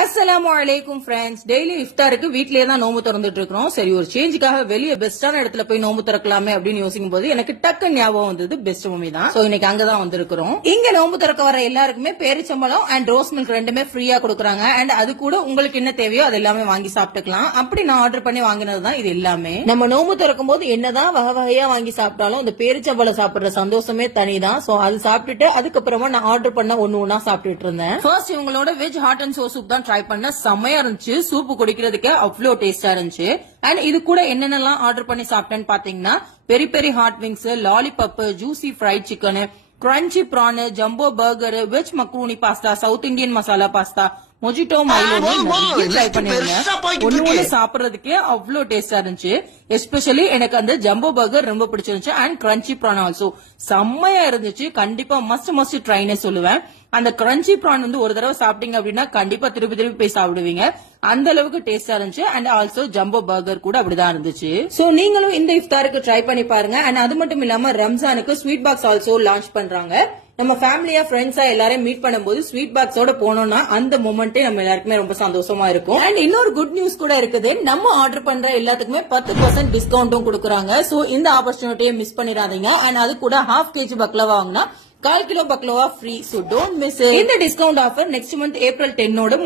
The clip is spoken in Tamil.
Assalamualaikum friends. Daily இஃப்தாருக்கு வீட்லயே தான் நோம்பு திறந்துட்டு இருக்கோம். சரி ஒரு சேஞ்சுக்காக வெளிய பெஸ்டான இடத்துல போய் நோம்பு திறக்கலாமே அப்படின்னு யோசிக்கும் போது எனக்கு டக்கு ஞாபகம் வந்தது பெஸ்ட் மம்மி தான். சோ இன்னைக்கு அங்கதான் வந்திருக்கிறோம். இங்க நோம்பு திறக்க வர எல்லாருக்குமே பேரிச்சம்பழம் அண்ட் ரோஸ் மில்க் ரெண்டுமே ஃப்ரீயா கொடுக்குறாங்க. அண்ட் அது கூட உங்களுக்கு என்ன தேவையோ அது எல்லாமே வாங்கி சாப்பிட்டுக்கலாம். அப்படி நான் ஆர்டர் பண்ணி வாங்கினதுதான் இது எல்லாமே. நம்ம நோம்பு திறக்கும் போது என்னதான் வகை வகையா வாங்கி சாப்பிட்டாலும் இந்த பேரிச்சம்பழம் சாப்பிடுற சந்தோஷமே தனிதான். சோ அது சாப்பிட்டுட்டு அதுக்கப்புறமா நான் ஆர்டர் பண்ண ஒண்ணு சாப்பிட்டுட்டு இருந்தேன். ஃபர்ஸ்ட் இவங்களோட veg hot and Chor soup தான் ட்ரை பண்ண. செம்மையா இருந்துச்சு. சூப்பு குடிக்கிறதுக்கு அவ்வளோ டேஸ்டா இருந்துச்சு. அண்ட் இது கூட என்னென்னலாம் ஆர்டர் பண்ணி சாப்பிட்டேன்னு பாத்தீங்கன்னா peri peri hot wings, lollipop, juicy fried chicken, crunchy prawn, jumbo burger, veg macaroni pasta, south Indian masala pasta, mojito, Milo try பண்ணிருந்தேன். ஒண்ணு சாப்பிடறதுக்கு அவ்வளோ டேஸ்டா இருந்துச்சு. எஸ்பெஷலி எனக்கு அந்த ஜம்போ பர்கர் ரொம்ப பிடிச்சிருந்துச்சு. அண்ட் கிரன்ச்சி பிரான் ஆல்சோ செம்மையா இருந்துச்சு. கண்டிப்பா மஸ்ட் ட்ரைன்னு சொல்லுவேன். அந்த கிரன்ச்சி பிரான் வந்து ஒரு தடவை சாப்பிட்டீங்க அப்படின்னா கண்டிப்பா திருப்பி போய் சாப்பிடுவீங்க. அந்த அளவுக்கு டேஸ்டா இருந்துச்சு. அண்ட் ஆல்சோ ஜம்போ பர்கர் கூட அப்படிதான் இருந்துச்சு. சோ நீங்களும் இந்த இஃப்தாருக்கு ட்ரை பண்ணி பாருங்க. அண்ட் அது மட்டும் இல்லாம ரம்ஜானுக்கு ஸ்வீட் பாக்ஸ் ஆல்சோ லான்ச் பண்றாங்க. நம்ம ஃபேமிலியா ஃப்ரெண்ட்ஸா எல்லாரையும் மீட் பண்ணும்போது ஸ்வீட் பாக்ஸோட போனோம்னா அந்த மொமெண்டே நம்ம எல்லாருக்குமே ரொம்ப சந்தோஷமா இருக்கும். அண்ட் இன்னொரு குட் நியூஸ் கூட இருக்குது. நம்ம ஆர்டர் பண்ற எல்லாத்துக்குமே 10% டிஸ்கவுண்டும் கொடுக்குறாங்க. சோ இந்த ஆப்பர்ச்சுனிட்டியை மிஸ் பண்ணிடாதீங்க. அண்ட் அது கூட ½ kg பக்லவா வாங்கினா 1/4 kilo baklava free. So don't miss. இந்த discount offer next month April 10 ஓட